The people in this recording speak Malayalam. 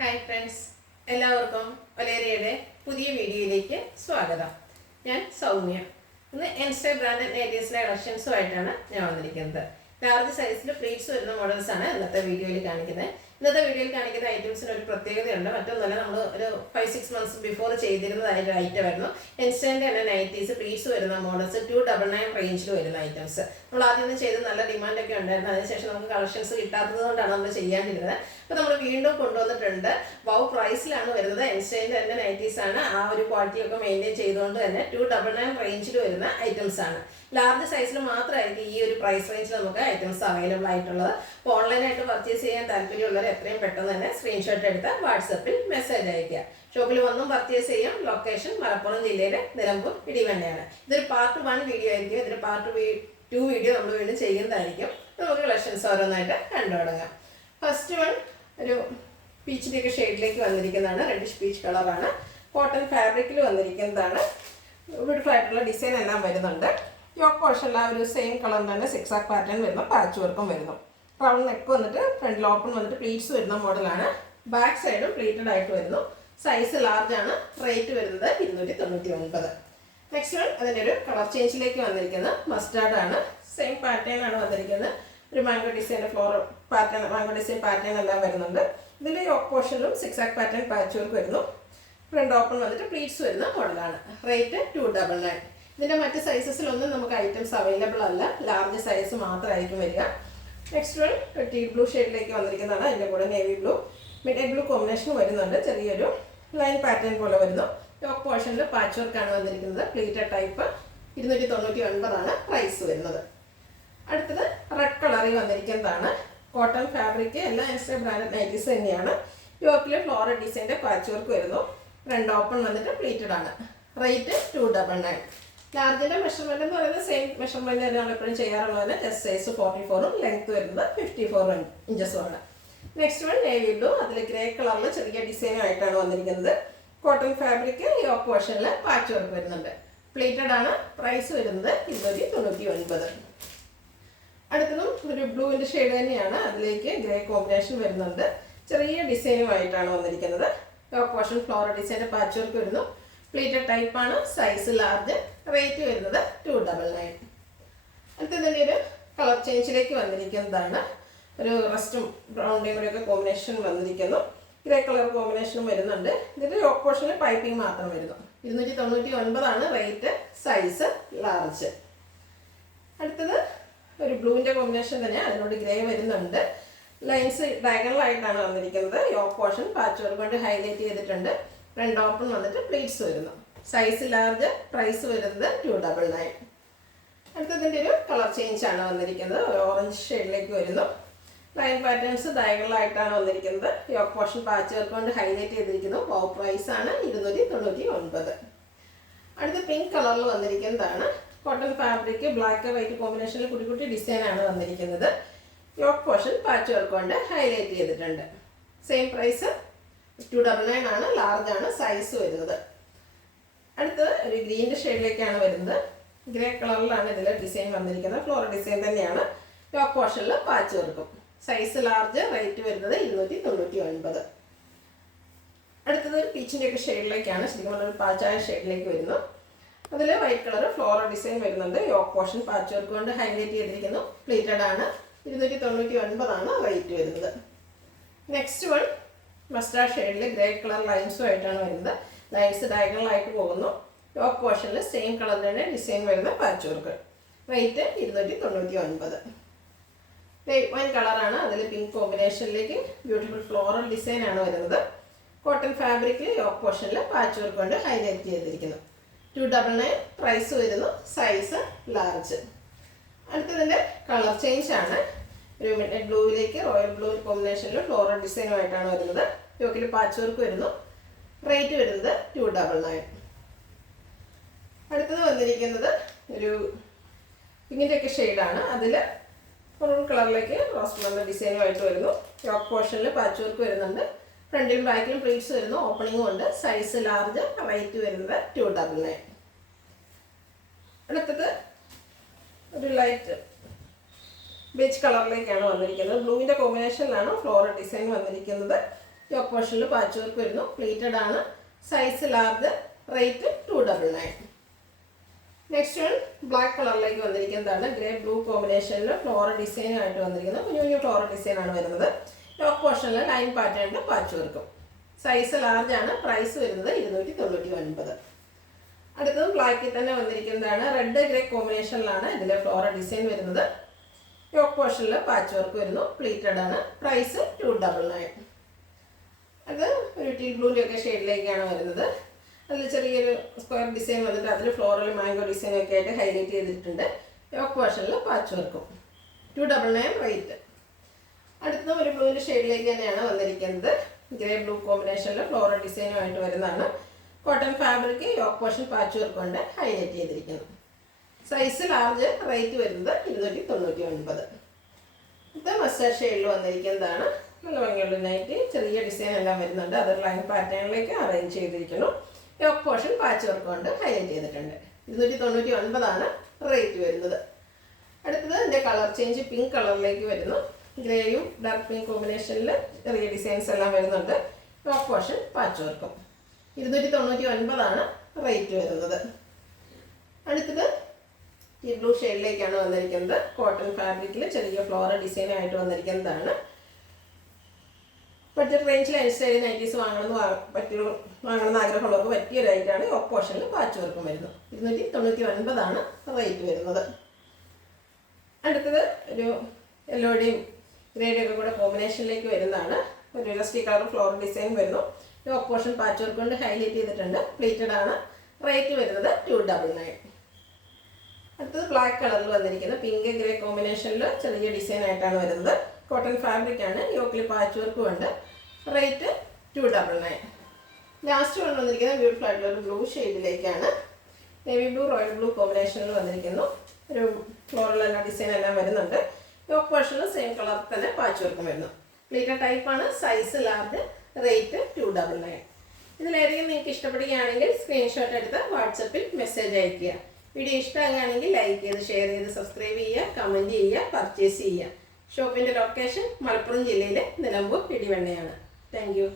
ഹായ് ഫ്രണ്ട്സ്, എല്ലാവർക്കും ഒലേറിയയുടെ പുതിയ വീഡിയോയിലേക്ക് സ്വാഗതം. ഞാൻ സൗമ്യ. ഇന്ന് എൻസ്റ്റൈ ബ്രാൻഡഡ് നൈറ്റീസിലെ കളക്ഷൻസുമായിട്ടാണ് ഞാൻ വന്നിരിക്കുന്നത്. ലാർജ് സൈസിൽ പ്ലീറ്റ്സ് വരുന്ന മോഡൽസാണ് ഇന്നത്തെ വീഡിയോയിൽ കാണിക്കുന്നത്. ഇന്നത്തെ വീഡിയോയിൽ കാണിക്കുന്ന ഐറ്റംസിന് ഒരു പ്രത്യേകതയുണ്ട്. മറ്റൊന്നുമല്ല, നമ്മൾ ഒരു 5-6 months ബിഫോർ ചെയ്തിരുന്നതായ ഒരു ഐറ്റം ആയിരുന്നു. എൻസ്റ്റൈൻ്റെ തന്നെ നൈറ്റീസ് പ്ലീറ്റ്സ് വരുന്ന മോഡൽസ് 299 റേഞ്ചിൽ വരുന്ന ഐറ്റംസ്. നമ്മൾ ആദ്യം ചെയ്ത് നല്ല ഡിമാൻഡൊക്കെ ഉണ്ടായിരുന്നു. അതിനുശേഷം നമുക്ക് കളക്ഷൻസ് കിട്ടാത്തത് കൊണ്ടാണ് നമ്മൾ ചെയ്യാണ്ടിരുന്നത്. അപ്പോൾ നമ്മൾ വീണ്ടും കൊണ്ടുവന്നിട്ടുണ്ട്. വൗ പ്രൈസിലാണ് വരുന്നത്. എൻസ്റ്റൈൻ്റെ തന്നെ നൈറ്റീസ് ആണ്. ആ ഒരു ക്വാളിറ്റിയൊക്കെ മെയിൻറ്റെയിൻ ചെയ്തുകൊണ്ട് തന്നെ 299 റേഞ്ചിൽ വരുന്ന ഐറ്റംസ് ആണ്. ലാർജ് സൈസിൽ മാത്രമായിരിക്കും ഈ ഒരു പ്രൈസ് റേഞ്ചിൽ നമുക്ക് ഐറ്റംസ് അവൈലബിൾ ആയിട്ടുള്ളത്. അപ്പോൾ ഓൺലൈനായിട്ട് പർച്ചേസ് ചെയ്യാൻ താല്പര്യമുള്ളവർ എത്രയും പെട്ടെന്ന് തന്നെ സ്ക്രീൻഷോട്ട് എടുത്ത് വാട്സപ്പിൽ മെസ്സേജ് അയയ്ക്കുക. ഷോപ്പിൽ വന്നും പർച്ചേസ് ചെയ്യാം. ലൊക്കേഷൻ മലപ്പുറം ജില്ലയിലെ നിലമ്പൂർ ഇടിവണ്ണയാണ്. ഇതൊരു പാർട്ട് 1 വീഡിയോ ആയിരിക്കും. ഇതിന് പാർട്ട് 2 വീഡിയോ നമ്മൾ വീണ്ടും ചെയ്യുന്നതായിരിക്കും. നമുക്ക് കളക്ഷൻസ് ഓരോന്നായിട്ട് കണ്ടു തുടങ്ങാം. ഫസ്റ്റ് വൺ ഒരു പീച്ചിൻ്റെയൊക്കെ ഷെയ്ഡിലേക്ക് വന്നിരിക്കുന്നതാണ്. റെഡിഷ് പീച്ച് കളറാണ്. കോട്ടൺ ഫാബ്രിക്കിൽ വന്നിരിക്കുന്നതാണ്. ബ്യൂട്ടിഫുൾ ആയിട്ടുള്ള ഡിസൈൻ എല്ലാം വരുന്നുണ്ട്. യോക്ക് പോർഷനിൽ ആ ഒരു സെയിം കളർ തന്നെ സിക്സാക് പാറ്റേൺ വരുന്നു. പാച്ച് വർക്കും വരുന്നു. റൗണ്ട് നെക്ക് വന്നിട്ട് ഫ്രണ്ടിൽ ഓപ്പൺ വന്നിട്ട് പ്ലീറ്റ്സ് വരുന്ന മോഡലാണ്. ബാക്ക് സൈഡും പ്ലീറ്റഡ് ആയിട്ട് വരുന്നു. സൈസ് ലാർജ് ആണ്. റേറ്റ് വരുന്നത് 299. നെക്സ്റ്റ് വൺ അതിൻ്റെ ഒരു കളർ ചേഞ്ചിലേക്ക് വന്നിരിക്കുന്നത് മസ്റ്റാർഡ് ആണ്. സെയിം പാറ്റേൺ ആണ് വന്നിരിക്കുന്നത്. ഒരു mango design floral pattern, mango design pattern എല്ലാം വരുന്നുണ്ട്. ഇതിൻ്റെ യോക്ക് പോർഷനിലും സിക്സാക് പാറ്റേൺ പാച്ച് വർക്ക് വരുന്നു. ഫ്രണ്ട് ഓപ്പൺ വന്നിട്ട് പ്ലീറ്റ്സ് വരുന്ന മോഡലാണ്. റേറ്റ് 299. ഇതിൻ്റെ മറ്റ് സൈസസിലൊന്നും നമുക്ക് ഐറ്റംസ് അവൈലബിൾ അല്ല. ലാർജ് സൈസ് മാത്രമായിരിക്കും വരിക. നെക്സ്റ്റ് വൺ ടീ ബ്ലൂ ഷെയ്ഡിലേക്ക് വന്നിരിക്കുന്നതാണ്. അതിൻ്റെ കൂടെ navy blue mid blue combination വരുന്നുണ്ട്. ചെറിയൊരു ലൈൻ പാറ്റേൺ പോലെ വരുന്നു. ടോപ്പ് പോർഷനിൽ പാച്ച് വർക്കാണ് വന്നിരിക്കുന്നത്. Pleated type. 299 പ്രൈസ് വരുന്നത്. അടുത്തത് റെഡ് കളറിൽ വന്നിരിക്കുന്നതാണ്. Cotton fabric. എല്ലാ എൻസ്റ്റൈ ബ്രാൻഡഡ് നൈറ്റീസ് തന്നെയാണ്. യോക്കിൽ ഫ്ലോറൽ ഡിസൈൻ്റെ പാച്ച് വർക്ക് വരുന്നു. ഫ്രണ്ട് ഓപ്പൺ വന്നിട്ട് പ്ലീറ്റഡ് ആണ്. റേറ്റ് 299. ലാർജിൻ്റെ മെഷർമെൻറ്റ് എന്ന് പറയുന്നത് സെയിം മെഷർമെൻറ്റ് തന്നെയാണ് എപ്പോഴും ചെയ്യാറുള്ളത്. ചെസ്റ്റ് സൈസ് 44ഉം ലെങ്ത് വരുന്നത് 54 ഇഞ്ചസുമാണ്. Next one navy blue. അതിൽ ഗ്രേ കളറിൽ ചെറിയ ഡിസൈനും ആയിട്ടാണ് വന്നിരിക്കുന്നത്. Cotton fabric. യോക്ക് പോർഷനിൽ പാച്ച് വർക്ക് വരുന്നുണ്ട്. പ്ലീറ്റഡ് ആണ്. പ്രൈസ് വരുന്നത് 299. അടുത്തതും ഒരു ബ്ലൂവിൻ്റെ ഷെയ്ഡ് തന്നെയാണ്. അതിലേക്ക് ഗ്രേ കോമ്പിനേഷൻ വരുന്നുണ്ട്. ചെറിയ ഡിസൈനുമായിട്ടാണ് വന്നിരിക്കുന്നത്. യോക്ക് പോർഷൻ ഫ്ലോറൽ ഡിസൈൻ്റെ പാച്ച് വർക്ക് വരുന്നു. പ്ലീറ്റഡ് ടൈപ്പാണ്. Size large. റേറ്റ് വരുന്നത് 299. അടുത്തതിൻ്റെ ഒരു കളർ ചേഞ്ചിലേക്ക് വന്നിരിക്കുന്നതാണ്. ഒരു റസ്റ്റും ബ്രൗണിൻ്റെയും കൂടെയൊക്കെ കോമ്പിനേഷൻ വന്നിരിക്കുന്നു. ഗ്രേ കളർ കോമ്പിനേഷനും വരുന്നുണ്ട്. ഇതിൻ്റെ യോക്ക് പോർഷനിൽ പൈപ്പിംഗ് മാത്രം വരുന്നു. 299 റേറ്റ്. Size large. അടുത്തത് ഒരു ബ്ലൂവിൻ്റെ കോമ്പിനേഷൻ തന്നെ. അതിനോട് ഗ്രേ വരുന്നുണ്ട്. ലൈൻസ് ഡയഗണലായിട്ടാണ് വന്നിരിക്കുന്നത്. യോക്ക് പോർഷൻ പാച്ച് വർക്ക് കൊണ്ട് ഹൈലൈറ്റ് ചെയ്തിട്ടുണ്ട്. ഫ്രണ്ട് ഓപ്പൺ വന്നിട്ട് പ്ലീറ്റ്സ് വരുന്നു. Size large. പ്രൈസ് വരുന്നത് 299. അടുത്തതിൻ്റെ ഒരു കളർ ചേഞ്ച് ആണ് വന്നിരിക്കുന്നത്. ഓറഞ്ച് ഷെയ്ഡിലേക്ക് വരുന്നു. ലൈൻ പാറ്റേൺസ് ഡയഗണലായിട്ടാണ് വന്നിരിക്കുന്നത്. യോക്ക് പോർഷൻ പാച്ച് വർക്ക് കൊണ്ട് ഹൈലൈറ്റ് ചെയ്തിരിക്കുന്നു. വൗ പ്രൈസ് ആണ് 299. അടുത്ത പിങ്ക് കളറിൽ വന്നിരിക്കുന്നതാണ്. Cotton fabric. ബ്ലാക്ക് വൈറ്റ് കോമ്പിനേഷനിൽ കുട്ടി കുട്ടി ഡിസൈൻ ആണ് വന്നിരിക്കുന്നത്. യോക്ക് പോർഷൻ പാച്ച് വർക്ക് കൊണ്ട് ഹൈലൈറ്റ് ചെയ്തിട്ടുണ്ട്. സെയിം പ്രൈസ് 299 ആണ്. ലാർജ് ആണ് സൈസ് വരുന്നത്. അടുത്തത് ഒരു ഗ്രീൻ്റെ ഷെയ്ഡിലേക്കാണ് വരുന്നത്. ഗ്രേ കളറിലാണ് ഇതിൽ ഡിസൈൻ വന്നിരിക്കുന്നത്. ഫ്ലോറൽ ഡിസൈൻ തന്നെയാണ്. യോക്ക് പോർഷനിൽ പാച്ച് വർക്കും. Size large. റേറ്റ് വരുന്നത് 299. അടുത്തത് ഒരു പീച്ചിൻ്റെയൊക്കെ ഷെയ്ഡിലേക്കാണ്. ശരിക്കും പറഞ്ഞാൽ ഒരു പാച്ചായ ഷെയ്ഡിലേക്ക് വരുന്നു. അതിൽ വൈറ്റ് കളർ ഫ്ലോറൽ ഡിസൈൻ വരുന്നുണ്ട്. യോക്ക് പോർഷൻ പാച്ച് വർക്ക് കൊണ്ട് ഹൈലൈറ്റ് ചെയ്തിരിക്കുന്നു. പ്ലീറ്റഡ് ആണ്. 299 റേറ്റ് വരുന്നത്. നെക്സ്റ്റ് വൺ മസ്റ്റാർഡ് ഷെയ്ഡിൽ ഗ്രേ കളർ ലൈൻസും ആയിട്ടാണ് വരുന്നത്. ലൈൻസ് ഡയഗണലായിട്ട് പോകുന്നു. യോക്ക് പോർഷനിൽ സെയിം കളർ തന്നെ ഡിസൈൻ വരുന്ന patch work. Rate 299. Light wine കളറാണ്. അതിൽ പിങ്ക് കോമ്പിനേഷനിലേക്ക് ബ്യൂട്ടിഫുൾ ഫ്ലോറൽ ഡിസൈൻ ആണ് വരുന്നത്. കോട്ടൺ ഫാബ്രിക്കിൽ യോക്ക് പോർഷനിൽ പാച്ച് വർക്ക് കൊണ്ട് ഹൈലൈറ്റ് ചെയ്തിരിക്കുന്നു. 299 പ്രൈസ് വരുന്നു. Size large. അടുത്തതിൻ്റെ കളർ ചേഞ്ച് ആണ്. ഒരു മിഡ് ബ്ലൂവിലേക്ക് റോയൽ ബ്ലൂ കോമ്പിനേഷനിൽ ഫ്ലോറൽ ഡിസൈനുമായിട്ടാണ് വരുന്നത്. യോക്കിൽ പാച്ച് വർക്ക് വരുന്നു. റേറ്റ് വരുന്നത് 299. അടുത്തത് വന്നിരിക്കുന്നത് ഒരു പിങ്കിൻ്റെയൊക്കെ ഷെയ്ഡാണ്. അതിൽ മെറൂൺ കളറിലേക്ക് റോസ് കളറിൻ്റെ ഡിസൈനുമായിട്ട് വരുന്നു. യോക്ക് പോർഷനിൽ പാച്ച് വർക്ക് വരുന്നുണ്ട്. ഫ്രണ്ടിലും ബാക്കിലും പ്ലീറ്റ്സ് വരുന്നു. ഓപ്പണിങ്ങും ഉണ്ട്. Size large. റേറ്റ് വരുന്നത് 299. അടുത്തത് ഒരു ലൈറ്റ് ബീച്ച് കളറിലേക്കാണ് വന്നിരിക്കുന്നത്. ബ്ലൂവിൻ്റെ കോമ്പിനേഷനിലാണ് ഫ്ലോറൽ ഡിസൈൻ വന്നിരിക്കുന്നത്. യോക്ക് പോർഷനിൽ പാച്ച് വർക്ക് വരുന്നു. പ്ലീറ്റഡ് ആണ്. Size large. Rate 299. Next one black കളറിലേക്ക് വന്നിരിക്കുന്നതാണ്. ഗ്രേ ബ്ലൂ കോമ്പിനേഷനിൽ ഫ്ലോറൽ ഡിസൈനായിട്ട് വന്നിരിക്കുന്നത്. കുഞ്ഞു കുഞ്ഞു ഫ്ലോറൽ ഡിസൈനാണ് വരുന്നത്. യോക്ക് പോർഷനിൽ ലൈൻ പാറ്റേണിൽ പാച്ച് വർക്കും. സൈസ് ലാർജ് ആണ്. പ്രൈസ് വരുന്നത് 299. അടുത്തത് ബ്ലാക്കിൽ തന്നെ വന്നിരിക്കുന്നതാണ്. റെഡ് ഗ്രേ കോമ്പിനേഷനിലാണ് ഇതിലെ ഫ്ലോറൽ ഡിസൈൻ വരുന്നത്. യോക്ക് പോർഷനിൽ പാച്ച് വർക്ക് വരുന്നു. പ്ലീറ്റഡ് ആണ്. പ്രൈസ് 299. അത് ഒരു ടീ ബ്ലൂൻ്റെ ഒക്കെ ഷെയ്ഡിലേക്കാണ് വരുന്നത്. അതിൽ ചെറിയൊരു സ്ക്വയർ ഡിസൈൻ വന്നിട്ട് അതിൽ ഫ്ലോറൽ മാംഗോ ഡിസൈനൊക്കെ ആയിട്ട് ഹൈലൈറ്റ് ചെയ്തിട്ടുണ്ട്. യോക്ക് പോർഷനിൽ പാച്ച് വർക്കും. 299 റേറ്റ്. അടുത്ത ഒരു ബ്ലൂവിൻ്റെ ഷെയ്ഡിലേക്ക് തന്നെയാണ് വന്നിരിക്കുന്നത്. ഗ്രേ ബ്ലൂ കോമ്പിനേഷനിൽ ഫ്ലോറൽ ഡിസൈനുമായിട്ട് വരുന്നതാണ്. Cotton fabric. Yoke portion patch work കൊണ്ട് ഹൈലൈറ്റ് ചെയ്തിരിക്കുന്നു. Size large. റേറ്റ് വരുന്നത് 299. ഇത് മസ്റ്റാർഡ് ഷെയ്ഡിൽ വന്നിരിക്കുന്നതാണ്. നല്ല ഭംഗിയുള്ള നൈറ്റ്. ചെറിയ ഡിസൈൻ എല്ലാം വരുന്നുണ്ട്. അത് ലൈൻ പാറ്റേണിലേക്ക് അറേഞ്ച് ചെയ്തിരിക്കുന്നു. യോക്ക് പോർഷൻ പാച്ച് വർക്ക് കൊണ്ട് ഹൈലൈറ്റ് ചെയ്തിട്ടുണ്ട്. 299 റേറ്റ് വരുന്നത്. അടുത്തത് ഇതിൻ്റെ കളർ ചേഞ്ച് പിങ്ക് കളറിലേക്ക് വരുന്നു. ഗ്രേയും ഡാർക്ക് പിങ്ക് കോമ്പിനേഷനിൽ ചെറിയ ഡിസൈൻസ് എല്ലാം വരുന്നുണ്ട്. യോക്ക് പോർഷൻ പാച്ച് വർക്കും. 299 റേറ്റ് വരുന്നത്. അടുത്തത് ഈ ബ്ലൂ ഷെയ്ഡിലേക്കാണ് വന്നിരിക്കുന്നത്. കോട്ടൺ ഫാബ്രിക്കിൽ ചെറിയ ഫ്ലോറൽ ഡിസൈനായിട്ട് വന്നിരിക്കുന്നതാണ്. ബഡ്ജറ്റ് റേഞ്ചിൽ അനുസരിച്ച് നൈറ്റീസ് വാങ്ങണമെന്ന് ആഗ്രഹമുള്ളവർക്ക് പറ്റിയൊരു ഐറ്റാണ്. യോക്ക് പോർഷനിൽ പാച്ച് വർക്കും വരുന്നു. 299 റേറ്റ് വരുന്നത്. അടുത്തത് ഒരു യെല്ലോയുടെയും ഗ്രേയുടെയും ഒക്കെ കൂടെ കോമ്പിനേഷനിലേക്ക് വരുന്നതാണ്. ഒരു റസ്റ്റി കളർ ഫ്ലോറൽ ഡിസൈൻ വരുന്നു. യോക്ക് പോർഷൻ പാച്ച് വർക്ക് കൊണ്ട് ഹൈലൈറ്റ് ചെയ്തിട്ടുണ്ട്. പ്ലീറ്റഡ് ആണ്. റേറ്റ് വരുന്നത് 299. അടുത്തത് ബ്ലാക്ക് കളറിൽ വന്നിരിക്കുന്ന പിങ്ക് ഗ്രേ കോമ്പിനേഷനിൽ ചെറിയ ഡിസൈൻ ആയിട്ടാണ് വരുന്നത്. കോട്ടൺ ഫാബ്രിക് ആണ്. യോക്കിൽ പാച്ച് വർക്കും ഉണ്ട്. റേറ്റ് 299. ലാസ്റ്റ് വന്നിരിക്കുന്നത് ബ്യൂട്ടിഫുൾ ആയിട്ടുള്ള ഒരു ബ്ലൂ ഷെയ്ഡിലേക്കാണ്. നേവി ബ്ലൂ റോയൽ ബ്ലൂ കോമ്പിനേഷനിൽ വന്നിരിക്കുന്നു. ഒരു ഫ്ലോറൽ എല്ലാം ഡിസൈൻ എല്ലാം വരുന്നുണ്ട്. യോക്ക് പോർഷനിൽ സെയിം കളർ തന്നെ പാച്ച് വർക്കും വരുന്നു. പ്ലീറ്റഡ് ടൈപ്പാണ്. Size large. റേറ്റ് 299. ഇതിലേതെങ്കിലും നിങ്ങൾക്ക് ഇഷ്ടപ്പെടുകയാണെങ്കിൽ സ്ക്രീൻഷോട്ട് എടുത്ത് വാട്സപ്പിൽ മെസ്സേജ് അയയ്ക്കുക. വീഡിയോ ഇഷ്ടമാകുകയാണെങ്കിൽ ലൈക്ക് ചെയ്ത് ഷെയർ ചെയ്ത് സബ്സ്ക്രൈബ് ചെയ്യുക, കമൻറ്റ് ചെയ്യുക, പർച്ചേസ് ചെയ്യുക. ഷോപ്പിൻ്റെ ലൊക്കേഷൻ മലപ്പുറം ജില്ലയിലെ നിലമ്പൂർ പിടിവെണ്ണയാണ്. Thank you.